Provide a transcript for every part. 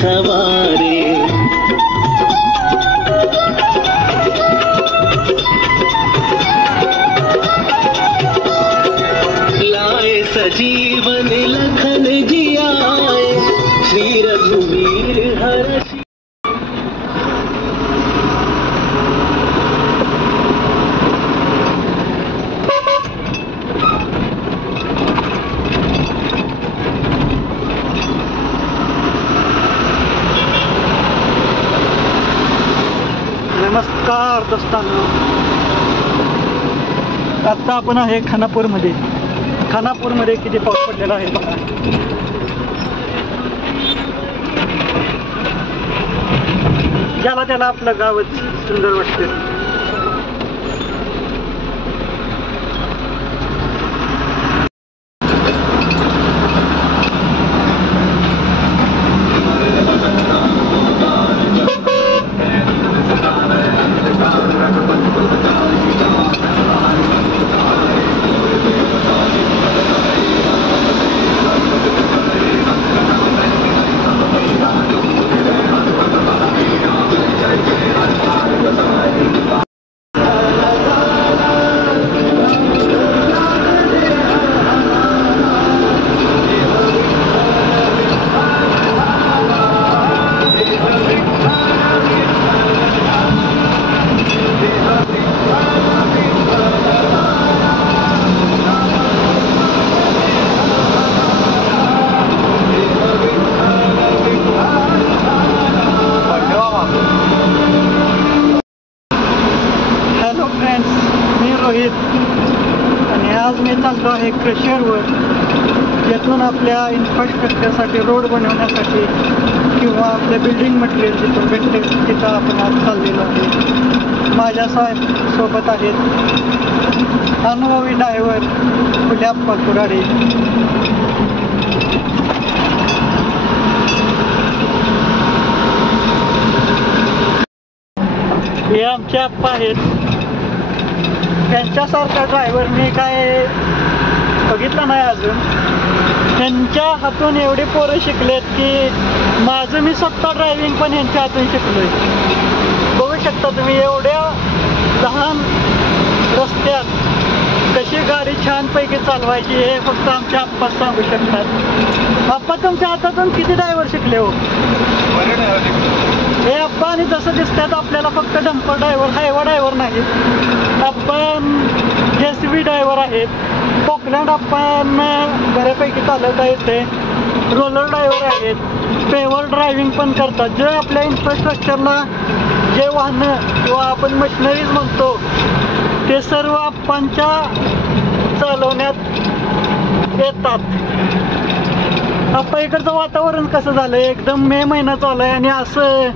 सवारे लाए सजीवन लखन जियाए श्री रघुवीर हर्ष। नमस्कार दोस्तांनो, आता आपण आहे खानापूरमध्ये. खानापूरमध्ये किती पाऊस पडलेला आहे बघा. ज्याला त्याला आपलं गावच सुंदर वाटतं. आणि आज मी चाललो आहे क्रशरवर. यातून आपल्या इन्फ्रास्ट्रक्चरसाठी, रोड बनवण्यासाठी किंवा आपल्या बिल्डिंग मटेरियल जिथून भेटते तिथं आपण आज चाललेलो आहे. माझ्या सोबत आहेत अनुभवी ड्रायव्हर फुल्याप्पा कुराडे. हे आमचे आप्पा आहेत. त्यांच्यासारखा ड्रायव्हर मी काय बघितला नाही अजून. त्यांच्या हातून एवढे पोरं शिकलेत की माझं मी स्वतः ड्रायव्हिंग पण यांच्या हातून शिकलोय. बघू शकता तुम्ही, एवढ्या लहान रस्त्यात कशी गाडी छानपैकी चालवायची हे फक्त आमच्या आप्पाच सांगू शकतात. आप्पा तुमच्या हातातून किती ड्रायव्हर शिकले हो? हे आप्पा आणि जसं दिसतात आपल्याला फक्त डंपर ड्रायव्हर, हायवा ड्रायव्हर नाहीत. आपण JCB ड्रायव्हर आहेत. पोकलँड आपण बऱ्यापैकी चालवता येते. रोलर ड्रायव्हर आहेत. पेवर ड्रायव्हिंग पण करतात. जे आपल्या इन्फ्रास्ट्रक्चरला जे वाहनं किंवा आपण मशिनरीज म्हणतो ते सर्व आपणच्या चालवण्यात येतात. आपल्या इकडचं वातावरण कसं झालं? एकदम मे महिना चालू आहे आणि असं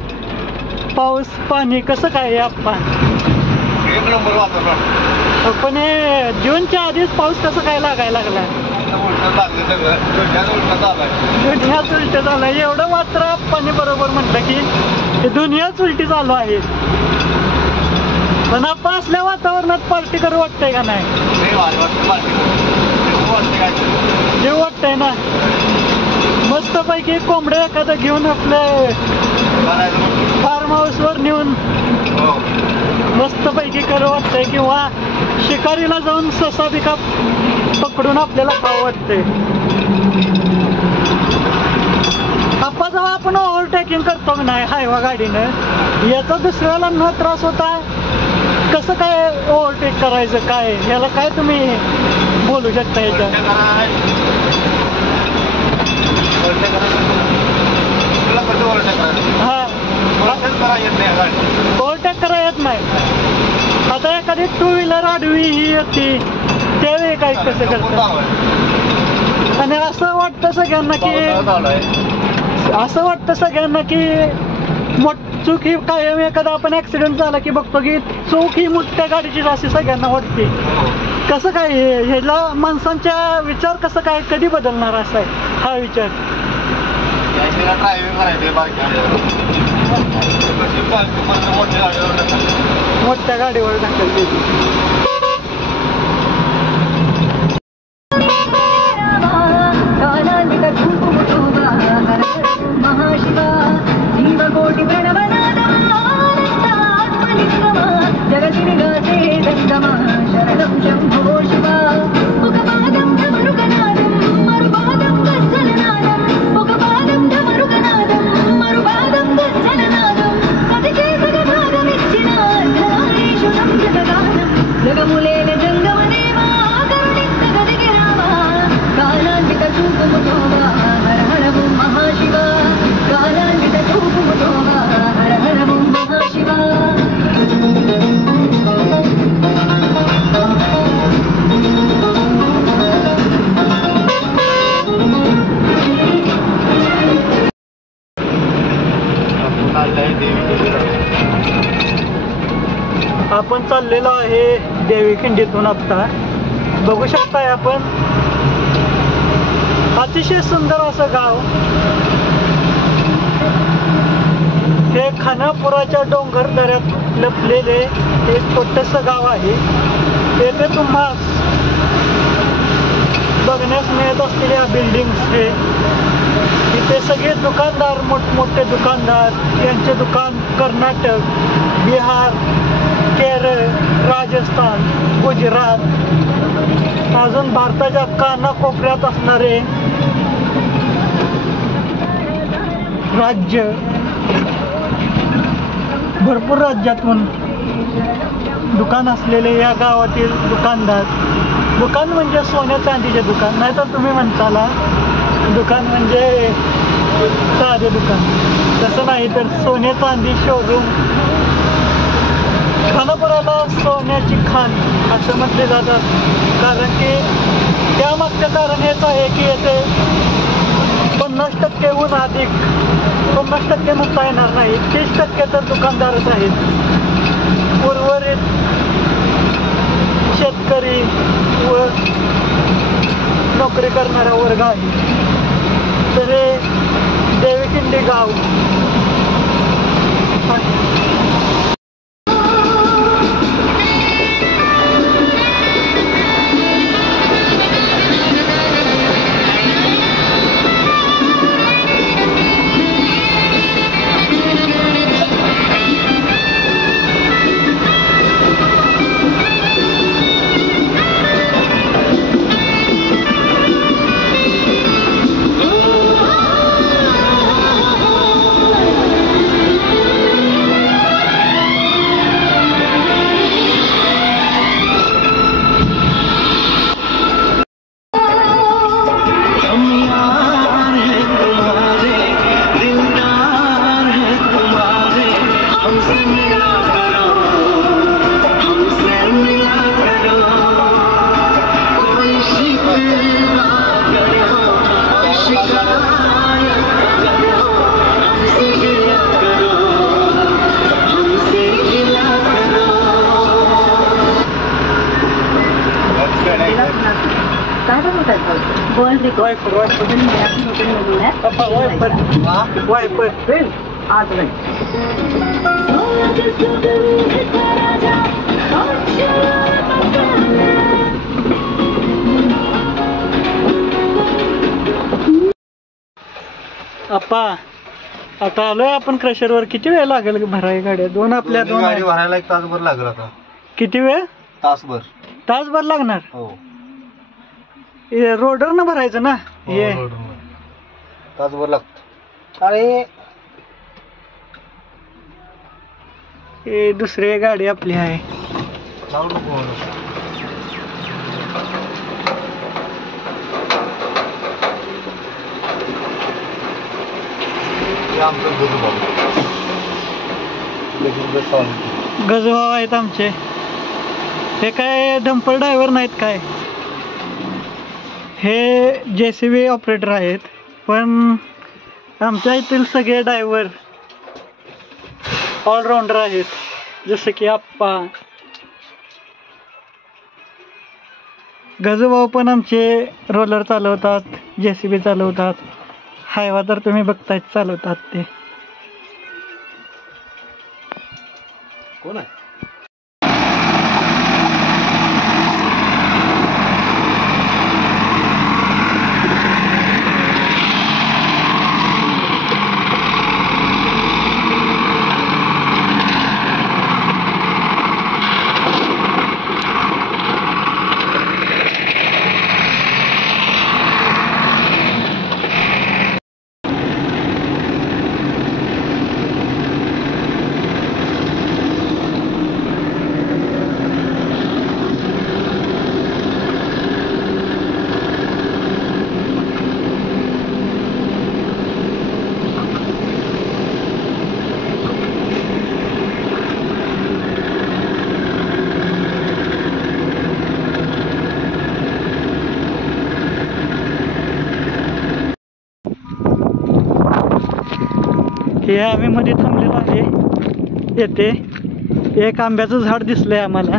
पाऊस पाणी कसं काय आहे आप्पा? एक नंबर वातावरण. पण हे जूनच्या आधीच पाऊस कसं काय लागायला लागला? दुनियाच उलट झालं. एवढं मात्र आप्पाने बरोबर म्हटलं की दुनियाच उलटी चालू आहे. पण आप्पा असल्या वातावरणात पार्टी करू वाटतंय का नाही? जेव वाटतंय ना. मस्तपैकी कोंबड्या एखादं घेऊन आपल्या फार्म हाऊसवर नेऊन मस्तपैकी करू वाटतंय किंवा शिकारीला जाऊन ससा बिका पकडून आपल्याला खावं वाटतंय. आप्पा जेव्हा आपण ओव्हरटेकिंग करतो नाही हायवा गाडीनं, याचा दुसऱ्याला न त्रास होता कसं काय ओव्हरटेक करायचं? काय याला काय तुम्ही बोलू शकता? याच्यात हा ओव्हरटेक करा येत नाही. आता एखादी टू व्हीलर आडवी ही येते त्यावेळी काय कसं करतात? आणि असं वाटतं सगळ्यांना की चूक ही कायम एखादा आपण ऍक्सिडेंट झाला की बघतो की चूक ही मोठ्या गाडीची अशी सगळ्यांना वाटते. कसं काय ह्याला माणसांच्या विचार कसं काय कधी बदलणार असा आहे हा विचार? मोठ्या गाडीवर ढकलली. महाशिवा आपण चाललेलो आहे देवीखिंडीतून. आत्ता बघू शकताय आपण, अतिशय सुंदर असं गाव. हे खानापुराच्या डोंगर दऱ्यात लपलेले एक छोटंसं गाव आहे. येथे तुम्हाला बघण्यास मिळत असलेल्या बिल्डिंग्स हे इथे सगळे दुकानदार, मोठमोठे दुकानदार, यांचे दुकान कर्नाटक, बिहार, केरळ, राजस्थान, गुजरात, अजून भारताच्या कानाकोपऱ्यात असणारे राज्य, भरपूर राज्यातून दुकान असलेले या गावातील दुकानदार. दुकान म्हणजे सोन्या चांदीचे दुकान, नाहीतर तुम्ही म्हणताला दुकान म्हणजे साधे दुकान, तसं नाही तर सोने चांदी शोरूम. खानापुराला सोन्याची खाण असं म्हटले जातात, कारण की त्यामागचं कारण हेच आहे की येथे 50%हून अधिक, 50% म्हणता येणार नाही, 30% तर दुकानदारच आहेत. उर्वरित शेतकरी व नोकरी करणारा वर्ग आहे. तर हे देवीखिंडी गाव अप्पा. आता आलोय आपण क्रशरवर. किती वेळ लागेल भराय गाड्या? दोन आपल्या दोन गाडी भरायला 1 तासभर लागेल. आता किती वेळ? तासभर लागणार. हो, रोडर न भरायचं ना. हे तासभर लागतो. अरे हे दुसरी गाडी आपली आहे. गजभाव आहेत आमचे. हे काय डंपर ड्रायव्हर नाहीत काय, हे JCB ऑपरेटर आहेत. पण आमच्या येथील सगळे ड्रायव्हर ऑलराऊंडर आहेत, जसं की आप्पा. गजूभाऊ पण आमचे रोलर चालवतात, JCB चालवतात. हायवा तर तुम्ही बघतायत चालवतात ते. कोण आहे? हे आम्ही मध्ये थांबलेलो आहे येथे. एक आंब्याचं झाड दिसलंय आम्हाला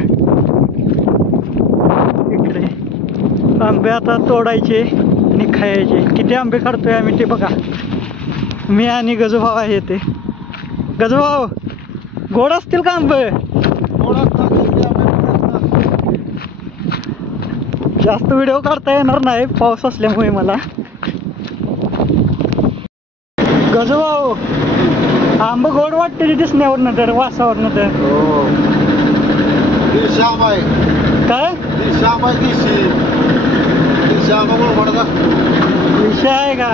इकडे. आंबे आता तोडायचे आणि खायचे. किती आंबे काढतोय आम्ही ते बघा. मी आणि गजूभाऊ आहे ते. गजूभाऊ गोड असतील का आंबे? जास्त व्हिडिओ काढता येणार नाही पाऊस असल्यामुळे मला. गजूभाऊ आंब गोड वाटते दिसण्यावरनं तर वासावरनं तर. श्याम आहे काय श्याम आहे श्याम म्हणत असतो. विषय आहे का?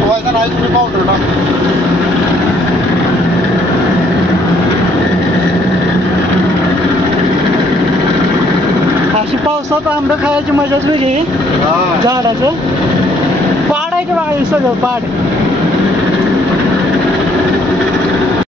पोहायचा नाही तुम्ही पावडर ना. अशी पावसात आंबे खायची मजाच वेगळी. झाडाचं पाड आहे का बघा हे सगळं पाड.